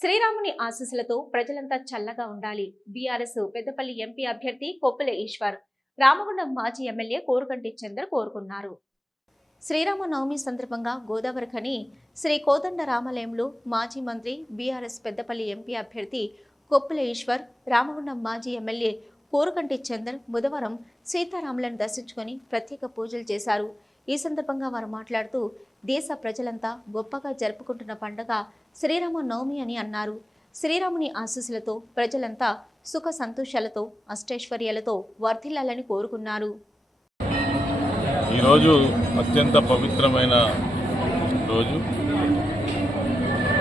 శ్రీరాముని ఆశీస్సులతో ప్రజలంతా చల్లగా ఉండాలి. బీఆర్ఎస్ పెద్దపల్లి ఎంపీ అభ్యర్థి కొప్పుల ఈశ్వర్ రామగుండం మాజీ ఎమ్మెల్యే కోరుకంటి చంద్ర కోరుకున్నారు. శ్రీరామనవమి సందర్భంగా గోదావరిఖని శ్రీ కోదండ రామాలయంలో మాజీ మంత్రి బీఆర్ఎస్ పెద్దపల్లి ఎంపీ అభ్యర్థి కొప్పుల ఈశ్వర్ రామగుండం మాజీ ఎమ్మెల్యే కోరుకంటి చంద్ర బుధవారం సీతారాములను దర్శించుకొని ప్రత్యేక పూజలు చేశారు. ఈ సందర్భంగా వారు మాట్లాడుతూ దేశ ప్రజలంతా గొప్పగా జరుపుకుంటున్న పండుగ శ్రీరామనవమి అని అన్నారు. శ్రీరాముని ఆశీస్సులతో ప్రజలంతా సుఖ సంతోషాలతో అష్టైశ్వర్యాలతో వర్ధిల్లాలని కోరుకున్నారు. ఈరోజు అత్యంత పవిత్రమైన రోజు.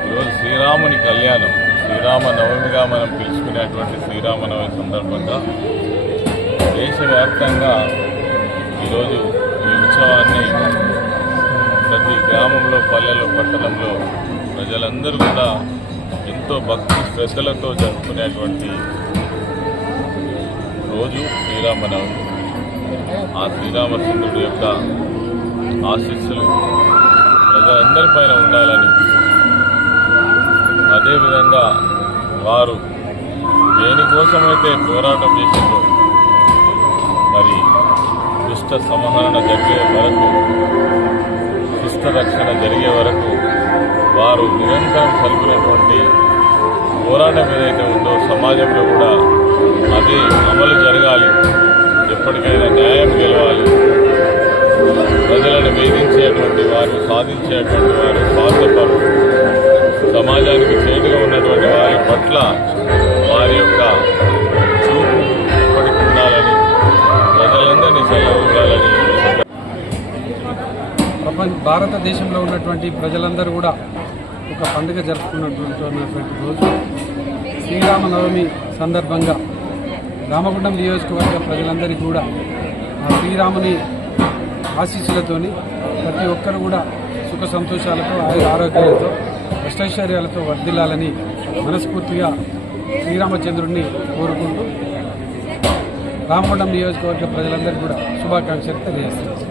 ఈరోజు శ్రీరాముని కళ్యాణం, శ్రీరామనవమిగా మనం పిలుచుకునేటువంటి శ్రీరామనవమి సందర్భంగా దేశవ్యాప్తంగా ఈరోజు ఈ ఉత్సవాన్ని ప్రతి గ్రామంలో, పల్లెలో, పట్టణంలో ప్రజలందరూ కూడా ఎంతో భక్తి శ్రద్ధలతో జరుపుకునేటువంటి రోజు శ్రీరామనవమి. ఆ శ్రీరామచంద్రుడి యొక్క ఆశీస్సులు ప్రజలందరిపైన ఉండాలని, అదేవిధంగా వారు దేనికోసమైతే పోరాటం చేసిందో మరి దుష్ట సంహరణ జరిగే వరకు, దుష్ట రక్షణ జరిగే వరకు వారు నిరంతరం కలిపినటువంటి పోరాటం ఏదైతే ఉందో సమాజంలో కూడా అది అమలు జరగాలి. ఎప్పటికైనా న్యాయం గెలవాలి. ప్రజలను వేధించేటువంటి వారు, సాధించేటువంటి వారు, స్వార్థపరు, సమాజానికి చేటుగా ఉన్నటువంటి వారి పట్ల వారి యొక్క చూపు ఇప్పటికి ఉండాలని, ప్రజలందరినీ చల్లగా ఉండాలని భారతదేశంలో ఉన్నటువంటి ప్రజలందరూ కూడా ఒక పండుగ జరుపుకున్నటువంటి రోజు శ్రీరామనవమి సందర్భంగా రామగుండం నియోజకవర్గ ప్రజలందరికీ కూడా ఆ శ్రీరాముని ఆశీస్సులతోని ప్రతి ఒక్కరు కూడా సుఖ సంతోషాలతో, ఆరోగ్యాలతో, అష్టైశ్వర్యాలతో వర్ధిల్లాలని మనస్ఫూర్తిగా శ్రీరామచంద్రుడిని కోరుకుంటూ రామగుండం నియోజకవర్గ ప్రజలందరికీ కూడా శుభాకాంక్షలు తెలియజేస్తారు.